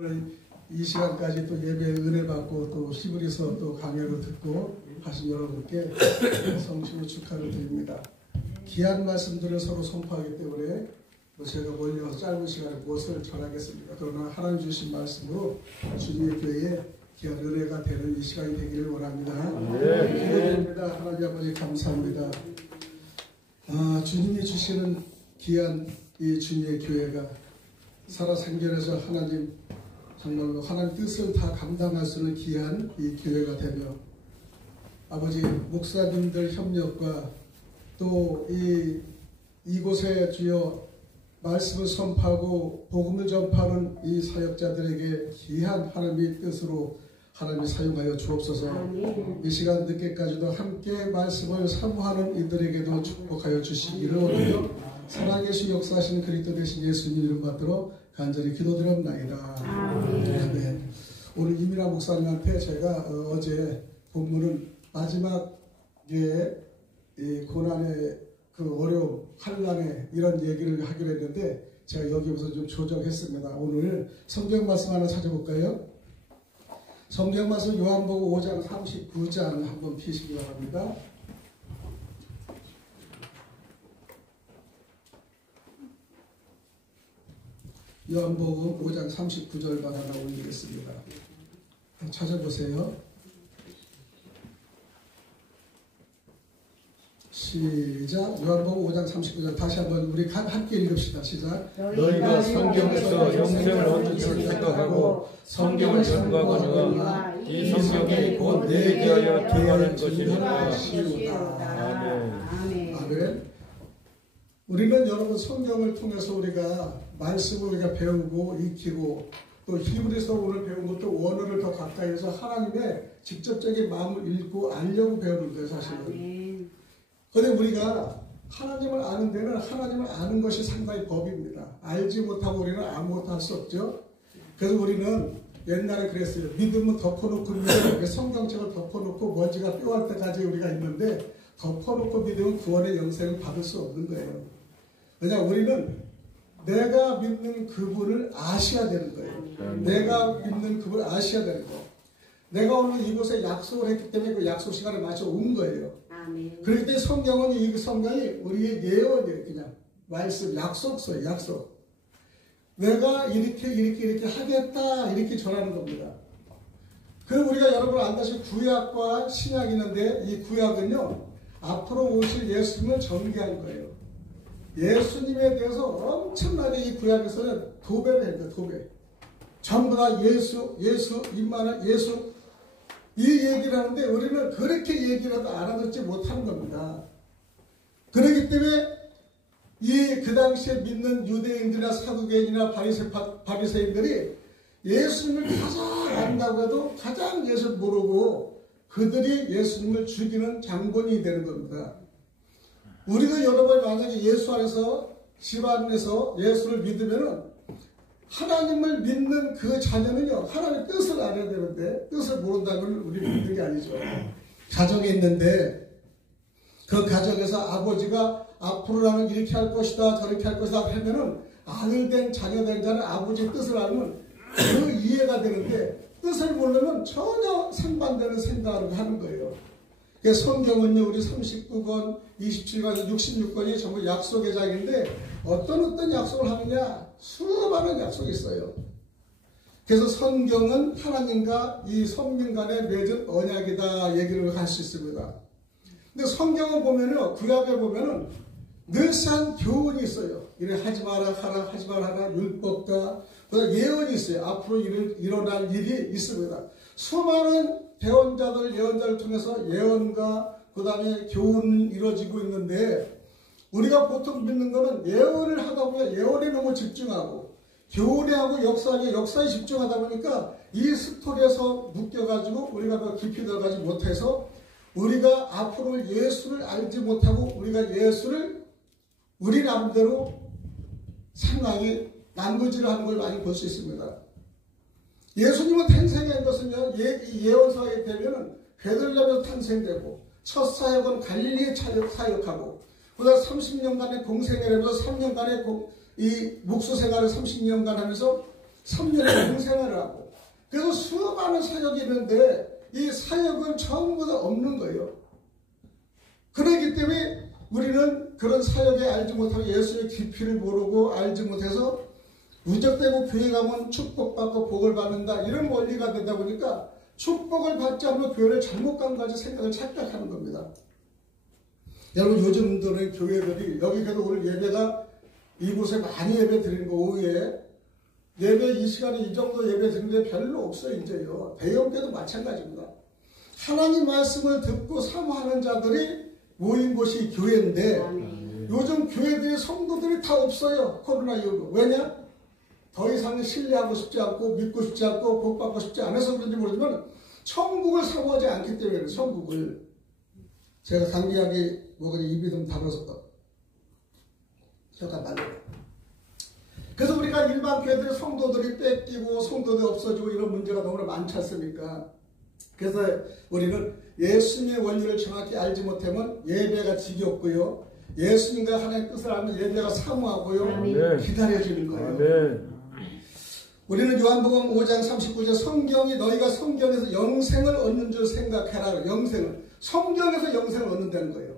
오늘 이 시간까지 또 예배 은혜 받고 또 히브리서 또 강해로 듣고 하신 여러분께 성심으로 축하를 드립니다. 귀한 말씀들을 서로 선포하기 때문에 제가 몰려서 짧은 시간에 무엇을 전하겠습니까? 그러나 하나님 주신 말씀으로 주님의 교회에 귀한 은혜가 되는 이 시간이 되기를 원합니다. 기도드립니다. 하나님 아버지 감사합니다. 주님이 주시는 귀한 이 주님의 교회가 살아생전에서 하나님 정말로 하나님 뜻을 다 감당할 수 있는 귀한 이 교회가 되며 아버지 목사님들 협력과 또 이곳에 주여 말씀을 선포하고 복음을 전파하는 이 사역자들에게 귀한 하나님의 뜻으로 하나님이 사용하여 주옵소서. 이 시간 늦게까지도 함께 말씀을 사모하는 이들에게도 축복하여 주시기를 원하며 살아계신 역사하시는 그리스도 되신 예수님 이름 받들어 간절히 기도드립나이다. 아멘. 오늘 이민아 목사님한테 제가 어제 본문은 마지막에 고난의 그 어려움, 환난의 이런 얘기를 하기로 했는데 제가 여기서 좀 조정했습니다. 오늘 성경 말씀 하나 찾아볼까요? 성경 말씀 요한복음 5장 39장 한번 피시기 바랍니다. 요한복음 5장 39절만 하나 올리겠습니다. 찾아보세요. 시작. 요한복음 5장 39절 다시 한번 우리 함께 읽읍시다. 시작. 너희가 성경에서 영생을 얻는 줄 생각하고 성경을 연구하거니와 이 성경이 곧 내게 하여 기여하는 것이니라. 아멘. 아멘. 우리는 여러분 성경을 통해서 우리가 말씀을 우리가 배우고 익히고 또 히브리서 오늘 배운 것도 원어를 더 가까이 해서 하나님의 직접적인 마음을 읽고 알려고 배우는 거예요, 사실은. 그런데 우리가 하나님을 아는 데는 하나님을 아는 것이 상당히 법입니다. 알지 못하고 우리는 아무것도 할 수 없죠. 그래서 우리는 옛날에 그랬어요. 믿음은 덮어놓고 믿어요. 성경책을 덮어놓고 먼지가 뼈할 때까지 우리가 있는데 덮어놓고 믿으면 구원의 영생을 받을 수 없는 거예요. 왜냐하면 우리는 내가 믿는 그분을 아셔야 되는 거예요. 내가 믿는 그분을 아셔야 되는 거. 내가 오늘 이곳에 약속을 했기 때문에 그 약속 시간에 맞춰 온 거예요. 그럴 때 성경은 이 성경이 우리의 예언이에요. 그냥 말씀, 약속서예요. 약속. 내가 이렇게 하겠다 이렇게 전하는 겁니다. 그럼 우리가 여러분 안다시피 구약과 신약이 있는데 이 구약은요 앞으로 오실 예수님을 전개한 거예요. 예수님에 대해서 엄청나게 이 구약에서는 도배를 합니다. 도배. 전부 다 예수, 임마누엘, 예수 이 얘기를 하는데 우리는 그렇게 얘기를 해도 알아듣지 못하는 겁니다. 그렇기 때문에 그 당시에 믿는 유대인들이나 사두개인이나 바리새인들이 예수님을 가장 안다고 해도 가장 예수를 모르고 그들이 예수님을 죽이는 장본인이 되는 겁니다. 우리도 여러분 만약에 예수 안에서 집안에서 예수를 믿으면은 하나님을 믿는 그 자녀는요 하나님의 뜻을 알아야 되는데 뜻을 모른다면 우리 믿는 게 아니죠. 가정에 있는데 그 가정에서 아버지가 앞으로 나는 이렇게 할 것이다 저렇게 할 것이다 하면은 아들 된 자녀 된 자는 아버지의 뜻을 알면 그 이해가 되는데 뜻을 모르면 전혀 상반되는 생각을 하는 거예요. 성경은요 우리 39권, 27권, 66권이 전부 약속의 장인데 어떤 약속을 하느냐 수많은 약속이 있어요. 그래서 성경은 하나님과 이 선민 간에 맺은 언약이다 얘기를 할 수 있습니다. 근데 성경을 보면은 구약을 보면은 늘상 교훈이 있어요. 이래 하지 마라 하라 하지 말아라 율법과 예언이 있어요. 앞으로 일어날 일이 있습니다. 수많은 대언자들, 예언자를 통해서 예언과 그 다음에 교훈이 이루어지고 있는데 우리가 보통 믿는 거는 예언을 하다 보면 예언에 너무 집중하고 교훈에 하고 역사에 집중하다 보니까 이 스토리에서 묶여가지고 우리가 더 깊이 들어가지 못해서 우리가 앞으로 예수를 알지 못하고 우리가 예수를 우리 나름대로 상당히 남부지를 하는 걸 많이 볼 수 있습니다. 예수님은 탄생한 것은요, 예언서에 되면은 베들레헴에서 탄생되고, 첫 사역은 갈릴리에 사역하고, 그다음 30년간의 공생애를 하면서 3년간의 이 묵수 생활을 30년간 하면서 3년의 공생활을 하고, 그래서 수많은 사역이 있는데 이 사역은 전부 다 없는 거예요. 그렇기 때문에 우리는 그런 사역에 알지 못하고 예수의 깊이를 모르고 알지 못해서 누적되고 교회 가면 축복받고 복을 받는다, 이런 원리가 되다 보니까 축복을 받지 않으면 교회를 잘못 간 가지 생각을 착각하는 겁니다. 여러분, 요즘들의 교회들이, 여기 그래도 오늘 예배가 이곳에 많이 예배 드리는 거, 오후에 예배 이 시간에 이 정도 예배 드리는데 별로 없어요. 이제요. 대형 때도 마찬가지입니다. 하나님 말씀을 듣고 사모하는 자들이 모인 곳이 교회인데, 요즘 교회들의 성도들이 다 없어요. 코로나 이후로. 왜냐? 더 이상 신뢰하고 싶지 않고 믿고 싶지 않고 복받고 싶지 않아서 그런지 모르지만 천국을 사모하지 않기 때문에, 천국을. 제가 상기하게 뭐가 입이 좀 다뤄서 잠깐만요. 그래서 우리가 일반 교회들의 성도들이 뺏기고 성도들이 없어지고 이런 문제가 너무나 많지 않습니까? 그래서 우리는 예수님의 원리를 정확히 알지 못하면 예배가 지겹고요, 예수님과 하나님의 뜻을 알면 예배가 사모하고요, 기다려지는 거예요. 아멘. 우리는 요한복음 5장 39절, 성경이 너희가 성경에서 영생을 얻는 줄 생각해라. 영생을, 성경에서 영생을 얻는다는 거예요.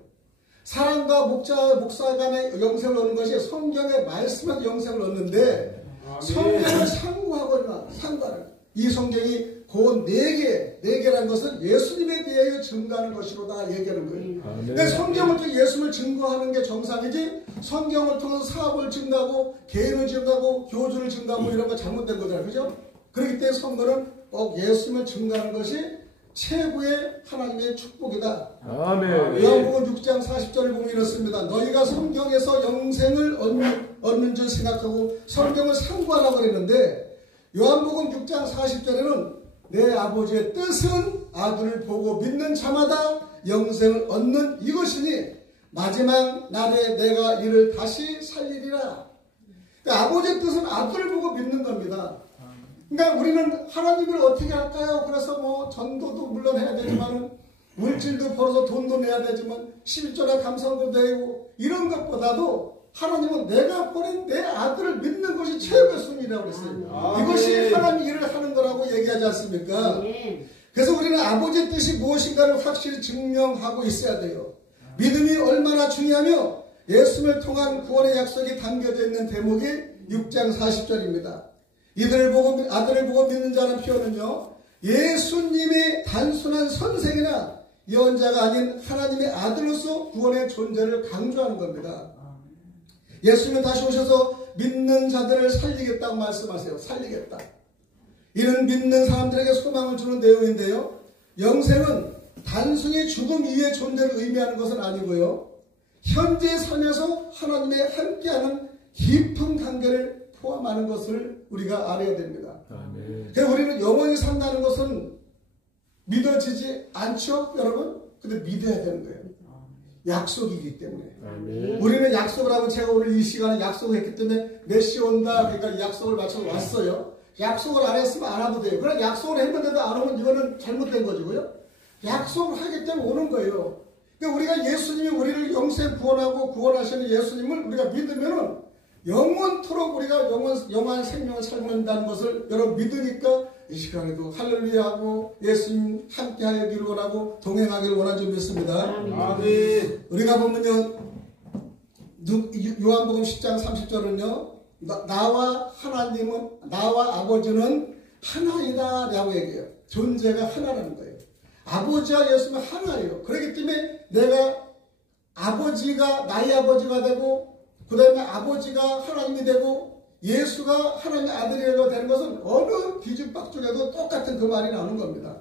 사람과 목사 간의 영생을 얻는 것이 성경의 말씀에서 영생을 얻는데, 성경을 상고하거나 상고하는, 이 성경이 곧 네 개라는 것은 예수님에 대하여 증거하는 것이로다 얘기하는 거예요. 그러니까 성경을 통해 예수님을 증거하는 게 정상이지, 성경을 통해서 사업을 증거하고 개인을 증거하고 교주를 증거하고 이런 거 잘못된 거잖아요. 그죠? 그렇기 때문에 성경은 꼭 예수님을 증거하는 것이 최고의 하나님의 축복이다. 아멘. 요한복음 6장 40절을 보면 이렇습니다. 너희가 성경에서 영생을 얻는 줄 생각하고 성경을 상고하라고 그랬는데, 요한복음 6장 40절에는 내 아버지의 뜻은 아들을 보고 믿는 자마다 영생을 얻는 이것이니 마지막 날에 내가 이를 다시 살리리라. 그러니까 아버지의 뜻은 아들을 보고 믿는 겁니다. 그러니까 우리는 하나님을 어떻게 할까요? 그래서 뭐 전도도 물론 해야 되지만, 물질도 벌어서 돈도 내야 되지만, 11조나 감사도 되고, 이런 것보다도 하나님은 내가 보낸 내 아들을 믿는 것이 최고의 순위라고 그랬어요. 이것이 하나님 일을 하는 거라고 얘기하지 않습니까? 그래서 우리는 아버지의 뜻이 무엇인가를 확실히 증명하고 있어야 돼요. 믿음이 얼마나 중요하며 예수님을 통한 구원의 약속이 담겨져 있는 대목이 6장 40절입니다. 아들을 보고 믿는 자는 표현은요, 예수님의 단순한 선생이나 예언자가 아닌 하나님의 아들로서 구원의 존재를 강조하는 겁니다. 예수님은 다시 오셔서 믿는 자들을 살리겠다고 말씀하세요. 살리겠다. 이는 믿는 사람들에게 소망을 주는 내용인데요, 영생은 단순히 죽음 이후의 존재를 의미하는 것은 아니고요, 현재 삶에서 하나님의 함께하는 깊은 관계를 포함하는 것을 우리가 알아야 됩니다. 그래서 우리는 영원히 산다는 것은 믿어지지 않죠, 여러분? 근데 믿어야 되는 거예요. 약속이기 때문에. 우리는 약속을 하고, 제가 오늘 이 시간에 약속을 했기 때문에 메시 온다, 그러니까 약속을 맞춰서 왔어요. 약속을 안 했으면 안 와도 돼요. 그럼 약속을 했는데도 안 오면 이거는 잘못된 거지고요. 약속을 하기 때문에 오는 거예요. 그러니까 우리가 예수님이 우리를 영생 구원하고 구원하시는 예수님을 우리가 믿으면은 영원토록 우리가 영원한 생명을 살는다는 것을 여러분 믿으니까 이 시간에도 할렐루야 하고 예수님 함께 하기를 원하고 동행하기를 원하는 줄 믿습니다. 아멘. 우리가 보면요, 요한복음 10장 30절은요, 나와 아버지는 하나이다 라고 얘기해요. 존재가 하나라는 거예요. 아버지와 예수님은 하나예요. 그렇기 때문에 내가 아버지가 나의 아버지가 되고, 그 다음에 아버지가 하나님이 되고 예수가 하나님의 아들이라고 되는 것은 어느 뒤죽박죽에도 똑같은 그 말이 나오는 겁니다.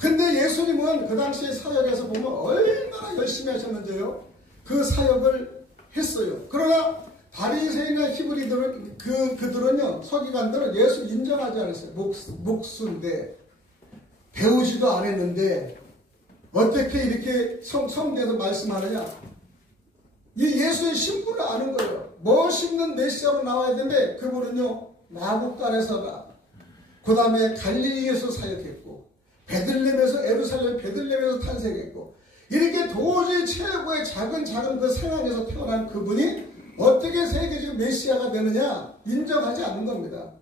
근데 예수님은 그 당시에 사역에서 보면 얼마나 열심히 하셨는지요. 그 사역을 했어요. 그러나 바리새인이나 히브리들은 그들은요, 서기관들은 예수 인정하지 않았어요. 목수인데 배우지도 않았는데 어떻게 이렇게 성경에서 말씀하느냐. 이 예수의 신분을 아는 거예요. 멋있는 메시아로 나와야 되는데 그분은요, 마국간에서다. 그 다음에 갈릴리에서 사역했고, 베들레헴에서 탄생했고, 이렇게 도저히 최고의 작은 그 상황에서 태어난 그분이 어떻게 세계적 메시아가 되느냐 인정하지 않는 겁니다.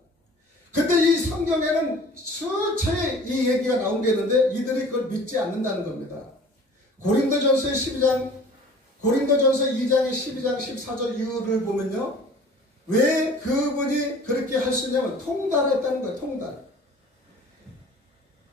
근데 이 성경에는 수차례 이 얘기가 나온 게 있는데 이들이 그걸 믿지 않는다는 겁니다. 고린도전서 2장 12장 14절 이유를 보면요. 왜 그분이 그렇게 할 수 있냐면 통달했다는 거예요. 통달.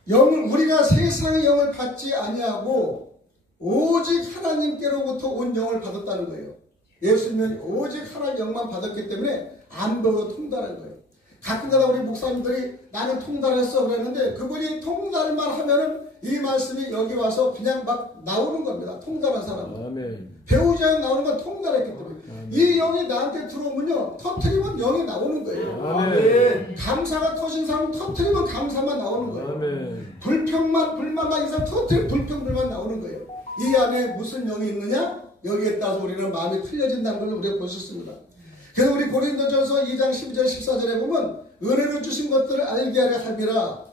우리가 세상의 영을 받지 아니하고 오직 하나님께로부터 온 영을 받았다는 거예요. 예수님은 오직 하나님 영만 받았기 때문에 안 배워 통달한 거예요. 가끔가다 우리 목사님들이 나는 통달했어 그랬는데 그분이 통달만 하면은 이 말씀이 여기 와서 그냥 막 나오는 겁니다. 통달한 사람은. 아멘. 배우지 않고 나오는 건 통달했기 때문에. 아멘. 이 영이 나한테 들어오면요. 터트리면 영이 나오는 거예요. 아멘. 감사가 터진 사람은 터트리면 감사만 나오는 거예요. 아멘. 불평만 이 사람 터트리면 불평불만 나오는 거예요. 이 안에 무슨 영이 있느냐? 여기에 따라서 우리는 마음이 틀려진다는 걸 우리가 볼 수 있습니다. 그래서 우리 고린도전서 2장 12절 14절에 보면 은혜로 주신 것들을 알게 하려 함이라.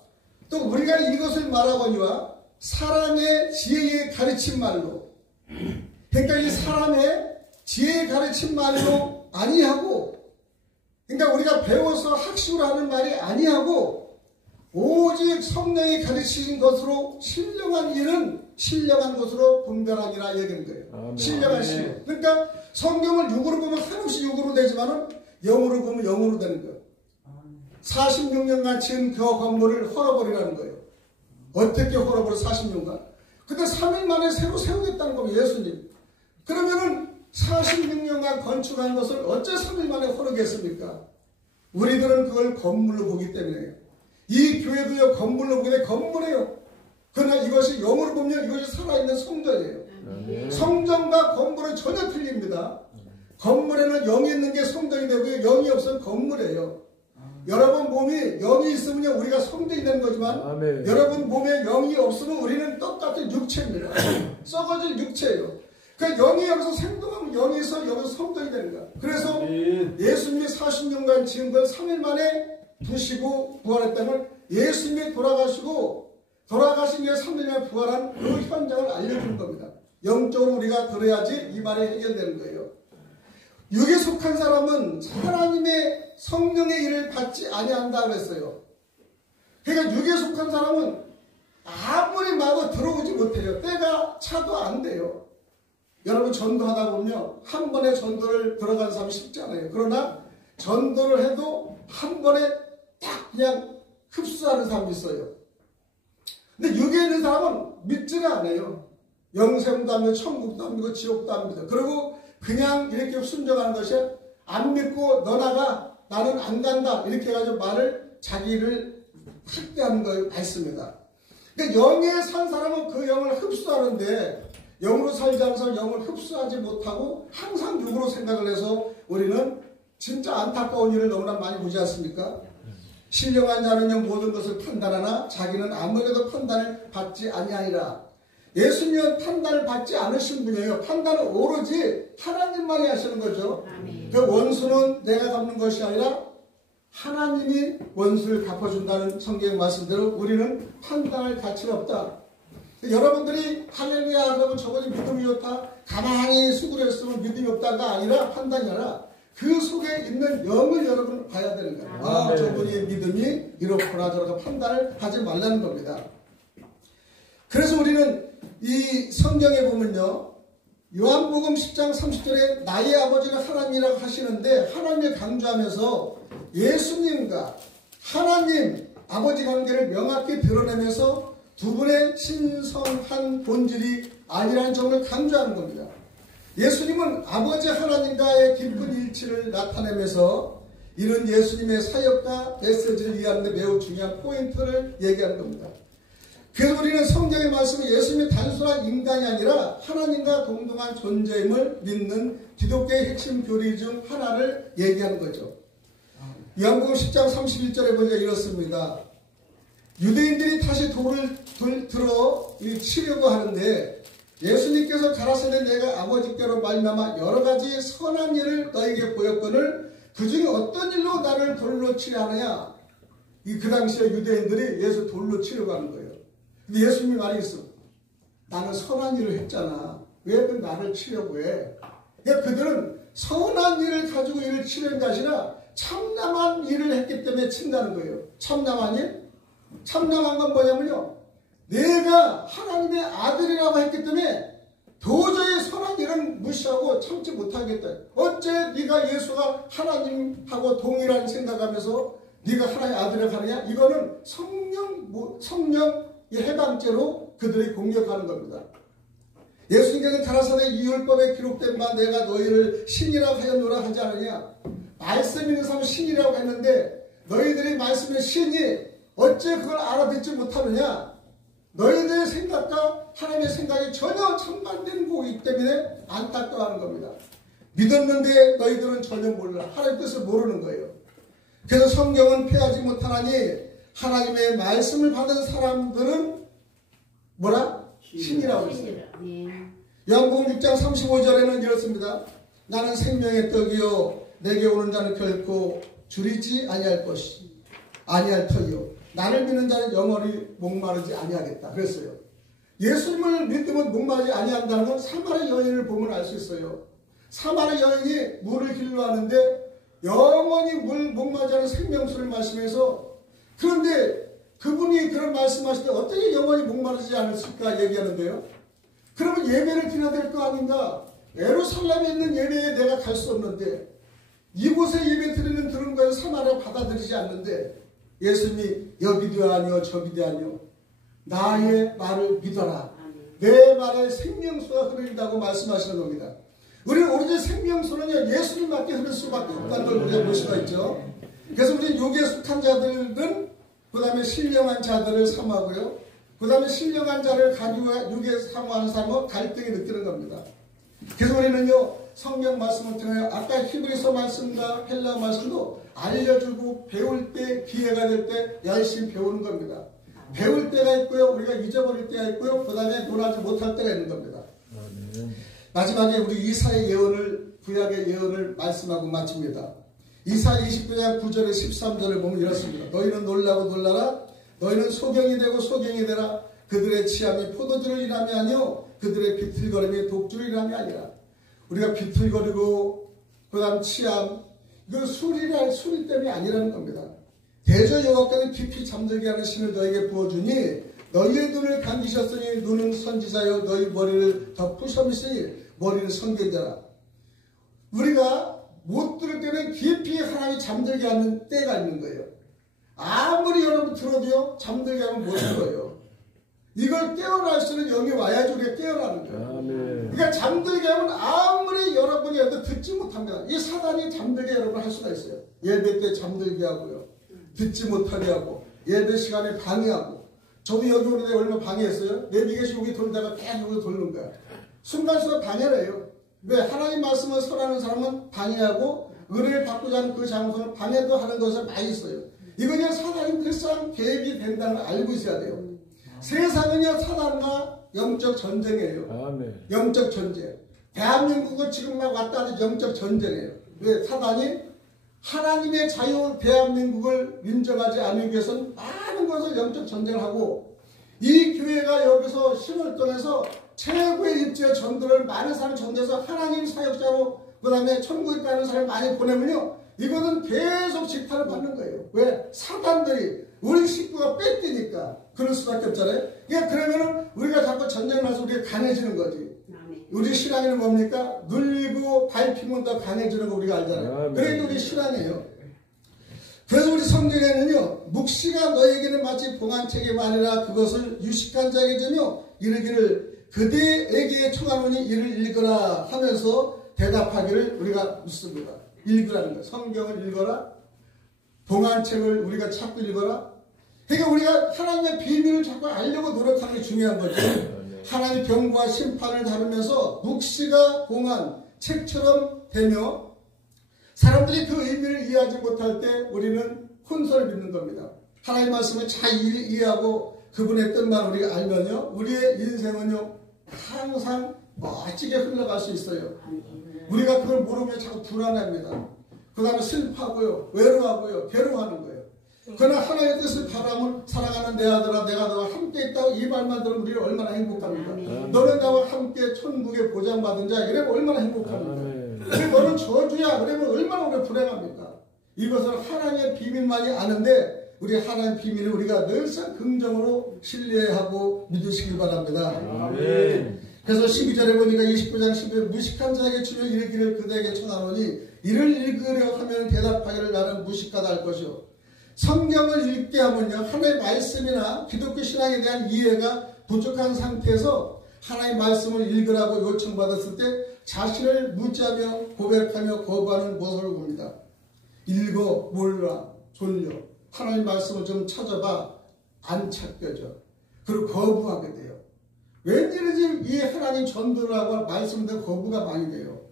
또 우리가 이것을 말하거니와 사람의 지혜의 가르친 말로, 그러니까 이 사람의 지혜의 가르친 말로 아니하고, 그러니까 우리가 배워서 학식으로 하는 말이 아니하고 오직 성령이 가르치신 것으로 신령한 일은 신령한 것으로 분별하니라 얘기하는 거예요. 아멘. 신령한 신. 그러니까 성경을 육으로 보면 한없이 육으로 되지만은 영으로 보면 영으로 되는 거예요. 46년간 지은 그 건물을 헐어버리라는 거예요. 어떻게 헐어버려 40년간? 근데 3일 만에 새로 세우겠다는 겁니다. 예수님. 그러면은 46년간 건축한 것을 어째 3일 만에 헐어겠습니까? 우리들은 그걸 건물로 보기 때문에. 이 교회도요 건물로 보기 때문에 건물이에요. 그러나 이것이 영으로 보면 이것이 살아있는 성전이에요. 성전과 건물은 전혀 틀립니다. 건물에는 영이 있는 게 성전이 되고요. 영이 없으면 건물이에요. 여러분 몸이 영이 있으면 우리가 성전이 되는 거지만 아멘. 여러분 몸에 영이 없으면 우리는 똑같은 육체입니다. 썩어질 육체예요. 그러니까 영이 여기서 생동하면 영이 있어 여기서 성전이 되는 거야. 그래서 예수님이 40년간 지은 걸 3일 만에 부시고 부활했다면 예수님이 돌아가신 게 3일 만에 부활한 그 현장을 알려주는 겁니다. 영적으로 우리가 그래야지 이 말이 해결되는 거예요. 육에 속한 사람은 하나님의 성령의 일을 받지 아니한다 그랬어요. 그러니까 육에 속한 사람은 아무리 막아 들어오지 못해요. 때가 차도 안 돼요. 여러분 전도하다 보면요. 한 번에 전도를 들어가는 사람이 쉽지 않아요. 그러나 전도를 해도 한 번에 딱 그냥 흡수하는 사람이 있어요. 근데 육에 있는 사람은 믿지를 않아요. 영생도 안 믿고 천국도 안 믿고 지옥도 안 믿어. 그리고 그냥 이렇게 순종하는 것이 안 믿고 너 나가 나는 안 간다 이렇게 해가지고 말을 자기를 학대하는 걸 봤습니다. 그러니까 영에 산 사람은 그 영을 흡수하는데 영으로 살지 않은 사람은 영을 흡수하지 못하고 항상 육으로 생각을 해서 우리는 진짜 안타까운 일을 너무나 많이 보지 않습니까? 신령한 자는 모든 것을 판단하나 자기는 아무래도 판단을 받지 아니하리라. 예수님은 판단을 받지 않으신 분이에요. 판단은 오로지 하나님만이 하시는 거죠. 아멘. 그 원수는 내가 갚는 것이 아니라 하나님이 원수를 갚아준다는 성경 말씀대로 우리는 판단할 가치가 없다. 여러분들이 할렐루야 그러면 저번에 믿음이 좋다 가만히 수그렸으면 믿음이 없다가 아니라 판단이 아니라 그 속에 있는 영을 여러분 봐야 되는 거예요. 아, 저분의 믿음이 이렇구나 저렇게 판단을 하지 말라는 겁니다. 그래서 우리는 이 성경에 보면요. 요한복음 10장 30절에 나의 아버지는 하나님이라고 하시는데 하나님을 강조하면서 예수님과 하나님 아버지 관계를 명확히 드러내면서 두 분의 신성한 본질이 아니라는 점을 강조하는 겁니다. 예수님은 아버지 하나님과의 깊은 일치를 나타내면서 이런 예수님의 사역과 메시지를 이해하는 데 매우 중요한 포인트를 얘기하는 겁니다. 그래서 우리는 성경의 말씀은 예수님이 단순한 인간이 아니라 하나님과 동등한 존재임을 믿는 기독교의 핵심 교리 중 하나를 얘기하는 거죠. 요한복음 10장 31절에 보니까 이렇습니다. 유대인들이 다시 돌을 들어 치려고 하는데 예수님께서 가라사대 내가 아버지께로 말미암아 여러 가지 선한 일을 너에게 보였거늘 그 중에 어떤 일로 나를 돌로 치려 하느냐. 그 당시에 유대인들이 예수 돌로 치려고 하는 거예요. 근데 예수님이 말했어. 나는 선한 일을 했잖아. 왜 나를 치려고 해? 그러니까 그들은 선한 일을 가지고 일을 치려는 것이 아니라 참남한 일을 했기 때문에 친다는 거예요. 참남한 일? 참남한 건 뭐냐면요, 내가 하나님의 아들이라고 했기 때문에 도저히 선한 일은 무시하고 참지 못하겠다. 어째 네가 예수가 하나님하고 동일한 생각하면서 네가 하나님의 아들이라고 하느냐? 이거는 성령의 해방죄로 그들이 공격하는 겁니다. 예수님께서 가라사대 이 율법에 기록된 바 내가 너희를 신이라고 하였노라 하지 않느냐? 말씀 있는 사람은 신이라고 했는데 너희들이 말씀의 신이 어째 그걸 알아듣지 못하느냐? 너희들의 생각과 하나님의 생각이 전혀 상반되는 거기 때문에 안타까워하는 겁니다. 믿었는데 너희들은 전혀 몰라. 하나님의 뜻을 모르는 거예요. 그래서 성경은 패하지 못하나니 하나님의 말씀을 받은 사람들은 뭐라? 신이라고 했어요. 요한복음 6장 35절에는 이렇습니다. 나는 생명의 떡이요 내게 오는 자는 결코 줄이지 아니할 터이요 나를 믿는 자는 영원히 목마르지 아니하겠다 그랬어요. 예수님을 믿으면 목마르지 아니한다는 건 사마리 여인을 보면 알 수 있어요. 사마리 여인이 물을 길러 하는데 영원히 목마르지 않은 생명수를 마시면서, 그런데 그분이 그런 말씀하실 때 어떻게 영원히 목마르지 않을까 얘기하는데요. 그러면 예배를 드려야 될 거 아닌가? 예루살렘에 있는 예배에 내가 갈 수 없는데, 이곳에 예배 드리는 그런 거에 사마리아 받아들이지 않는데, 예수님이 여기도 아니요 저기도 아니요 나의 말을 믿어라. 내 말에 생명수가 흐른다고 말씀하시는 겁니다. 우리는 오로지 생명수는요 예수님밖에 흐를 수밖에 없다는 걸 우리가 볼 수가 있죠. 그래서 우리 육에 속한 자들은 그 다음에 신령한 자들을 삼하고요, 그 다음에 신령한 자를 가지고 육에 사모하는 사람은 갈등이 느끼는 겁니다. 그래서 우리는요 성경 말씀을 통해 아까 히브리서 말씀과 헬라 말씀도 알려주고 배울 때, 기회가 될 때 열심히 배우는 겁니다. 배울 때가 있고요, 우리가 잊어버릴 때가 있고요, 그 다음에 논하지 못할 때가 있는 겁니다. 마지막에 우리 이사의 예언을, 구약의 예언을 말씀하고 마칩니다. 이사 29장 9절에 13절을 보면 이렇습니다. 너희는 놀라고 놀라라. 너희는 소경이 되고 소경이 되라. 그들의 취함이 포도주를 일함이 아니요 그들의 비틀거림이 독주를 일함이 아니라. 우리가 비틀거리고 그 다음 취함, 이건 술 때문이 아니라는 겁니다. 대저 여호와께서 깊이 잠들게 하는 신을 너에게 부어주니 너희의 눈을 감기셨으니 눈은 선지자여 너희 머리를 덮으셨으니 머리는 선견자라. 우리가 못 들을 때는 깊이 하나님이 잠들게 하는 때가 있는 거예요. 아무리 여러분 들어도요 잠들게 하면 못 들어요. 이걸 깨어날 수는 영이 와야지 우리가 깨어나는 거예요. 그러니까 잠들게 하면 아무리 여러분이 해도 듣지 못합니다. 이 사단이 잠들게 여러분 할 수가 있어요. 예배 때 잠들게 하고요, 듣지 못하게 하고, 예배 시간에 방해하고. 저도 여기 오는데 얼마나 방해했어요? 내비게이션 여기 돌다가 계속 돌는 거야. 순간순간 방해를 해요. 왜? 하나님 말씀을 설하는 사람은 방해하고 은혜를 받고자 하는 그 장소는 방해도 하는 것을 많이 있어요. 이건 그냥 사단이 늘상 개입이 된다는 걸 알고 있어야 돼요. 세상은요 사단과 영적 전쟁이에요. 아멘. 영적 전쟁. 대한민국은 지금 막 왔다 하는 영적 전쟁이에요. 왜? 사단이 하나님의 자유 대한민국을 인정하지 않기 위해서는 많은 것을 영적 전쟁을 하고, 이 교회가 여기서 힘을 떠내서 최고의 입지의 전도를 많은 사람이 전도해서 하나님 사역자로 그 다음에 천국에 가는 사람을 많이 보내면요 이거는 계속 질타를 받는 거예요. 왜? 사단들이 우리 식구가 뺏기니까 그럴 수밖에 없잖아요. 그러면은 우리가 자꾸 전쟁을 해서 우리가 강해지는 거지. 우리 신앙에는 뭡니까? 눌리고 밟히면 더 강해지는 거 우리가 알잖아요. 그래도 우리 신앙이에요. 그래서 우리 성경에는요 묵시가 너에게는 마치 봉안책이 아니라 그것을 유식한 자에게 주며 이르기를 그대에게 청하노니 이를 읽어라 하면서 대답하기를 우리가 묻습니다. 읽으라는 거예요. 성경을 읽어라. 봉안책을 우리가 자꾸 읽어라. 그러니까 우리가 하나님의 비밀을 자꾸 알려고 노력하는 게 중요한 거죠. 하나님의 병과 심판을 다루면서 묵시가 봉안 책처럼 되며 사람들이 그 의미를 이해하지 못할 때 우리는 혼선을 빚는 겁니다. 하나님의 말씀을 잘 이해하고 그분의 뜻만 우리가 알면요 우리의 인생은요 항상 멋지게 흘러갈 수 있어요. 우리가 그걸 모르면 자꾸 불안합니다. 그 다음에 슬퍼하고요, 외로워하고요, 괴로워하는 거예요. 그러나 하나님의 뜻을 바라면 사랑하는 내 아들아 내가 너와 함께 있다고 이 말만 들으면 우리는 얼마나 행복합니까? 너는 나와 함께 천국에 보장받은 자 이러면 얼마나 행복합니까? 그래 너는 저주야 그러면 얼마나 우리 불행합니까? 이것은 하나님의 비밀만이 아는데 우리 하나님의 비밀을 우리가 늘상 긍정으로 신뢰하고 믿으시길 바랍니다. 아멘. 그래서 12절에 보니까 29장 10절 무식한 자에게 주며 이르기를 그대에게 청하노니 이를 읽으려 하면 대답하기를 나는 무식하다 할 것이요. 성경을 읽게 하면요, 하나님의 말씀이나 기독교 신앙에 대한 이해가 부족한 상태에서 하나님의 말씀을 읽으라고 요청받았을 때 자신을 무지하며 고백하며 거부하는 모습을 봅니다. 읽어, 몰라, 졸려. 하나님의 말씀을 좀 찾아봐. 안 찾겨져. 그리고 거부하게 돼요. 웬일인지 이 하나님 전도를 하고 말씀도 거부가 많이 돼요.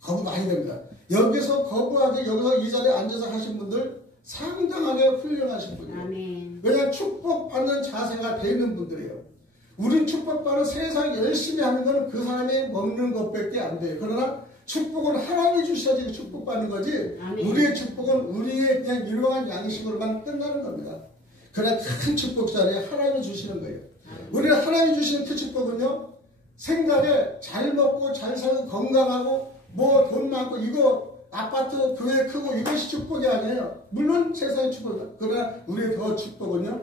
거부 많이 됩니다. 여기서 거부하게 여기서 이 자리에 앉아서 하신 분들 상당하게 훌륭하신 분이에요. 아멘. 왜냐하면 축복받는 자세가 돼 있는 분들이에요. 우린 축복받는 세상 열심히 하는 건 그 사람이 먹는 것밖에 안 돼요. 그러나 축복은 하나님이 주셔야지 축복받는 거지. 아멘. 우리의 축복은 우리의 그냥 일용한 양식으로만 끝나는 겁니다. 그러나 큰 축복 자리에 하나님이 주시는 거예요. 우리는 하나님이 주시는 그 축복은요, 생각에 잘 먹고 잘 살고 건강하고 뭐 돈 많고 이거 아파트 교회 크고 이것이 축복이 아니에요. 물론 세상의 축복이다. 그러나 우리의 더 축복은요,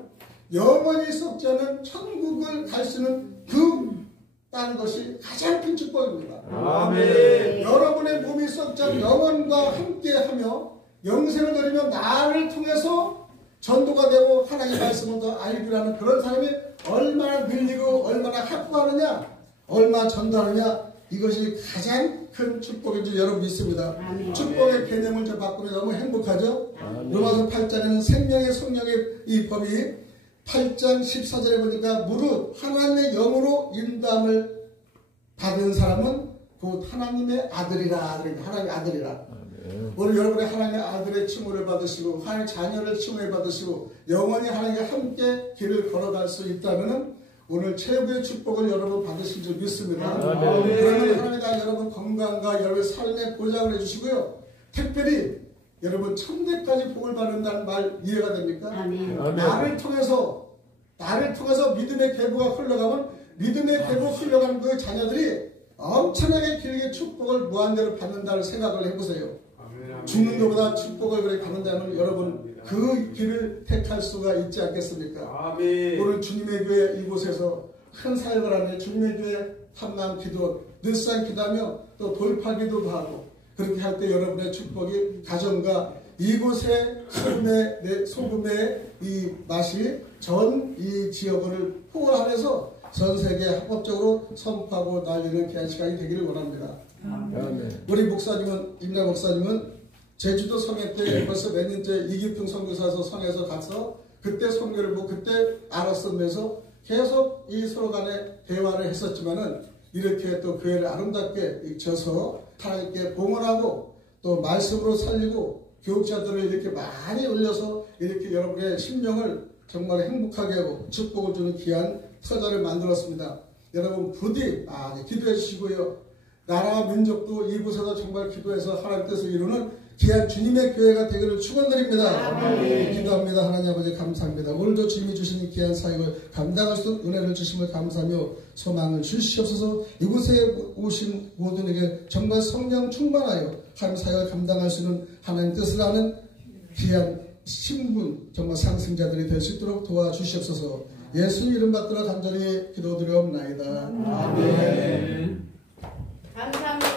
영원히 썩지 않은 천국을 갈 수 있는 따는 것이 가장 큰 축복입니다. 아멘. 여러분의 몸이 썩지 않은 영원과 함께하며 영생을 누리며 나를 통해서 전도가 되고 하나님의 말씀을 더 알기라는 그런 사람이 얼마나 늘리고 얼마나 확보하느냐, 얼마나 전도하느냐, 이것이 가장 큰 축복인 줄 여러분 믿습니다. 아멘. 축복의 개념을 좀 바꾸면 너무 행복하죠. 아멘. 로마서 8장에는 생명의 성령의 이 법이 8장 14절에 보니까 무릇 하나님의 영으로 인도함을 받은 사람은 곧 하나님의 아들이라. 하나님의 아들이라. 오늘 여러분의 하나님의 아들의 칭호를 받으시고 하나님의 자녀를 칭호해 받으시고 영원히 하나님과 함께 길을 걸어갈 수 있다면 오늘 최고의 축복을 여러분 받으실 줄 믿습니다. 아멘. 그러면 하나님이 다 여러분 건강과 여러분 삶의 보장을 해주시고요. 특별히 여러분 천대까지 복을 받는다는 말 이해가 됩니까? 아멘. 아멘. 나를 통해서 믿음의 계보가 흘러가면 믿음의 계보 흘러가는 그 자녀들이 엄청나게 길게 축복을 무한대로 받는다는 생각을 해보세요. 죽는 것보다 축복을 그렇게 받는다면 여러분 그 길을 택할 수가 있지 않겠습니까? 아멘. 오늘 주님의 교회 이곳에서 큰 사역을 하며 주님의 교회 탐난 기도, 늘상 기도하며 또 돌파 기도도 하고 그렇게 할 때 여러분의 축복이 가정과 이곳의 소금의 이 맛이 전 이 지역을 포괄해서 전 세계에 합법적으로 선포하고 날리는 귀한 시간이 되기를 원합니다. 아멘. 우리 목사님은 임나 목사님은 제주도 성회 때 벌써 몇 년째 이기풍 선교사서 성에서 가서 그때 선교를 보고 그때 알았으면서 계속 이 서로 간에 대화를 했었지만은 이렇게 또 교회를 아름답게 익혀서 하나님께 봉헌하고 또 말씀으로 살리고 교육자들을 이렇게 많이 올려서 이렇게 여러분의 심령을 정말 행복하게 하고 축복을 주는 귀한 터전을 만들었습니다. 여러분 부디 기도해 주시고요. 나라와 민족도 이곳에서 정말 기도해서 하나님 뜻을 이루는 귀한 주님의 교회가 되기를 축원드립니다. 기도합니다. 하나님 아버지 감사합니다. 오늘도 주님이 주시는 귀한 사역을 감당할 수 있는 은혜를 주심을 감사하며 소망을 주시옵소서. 이곳에 오신 모든에게 정말 성령 충만하여 하나님 사역을 감당할 수 있는 하나님 뜻을 아는 귀한 신분 정말 상승자들이 될 수 있도록 도와주시옵소서. 예수 이름 받들어 간절히 기도드리옵나이다. 아멘. 감사합니다.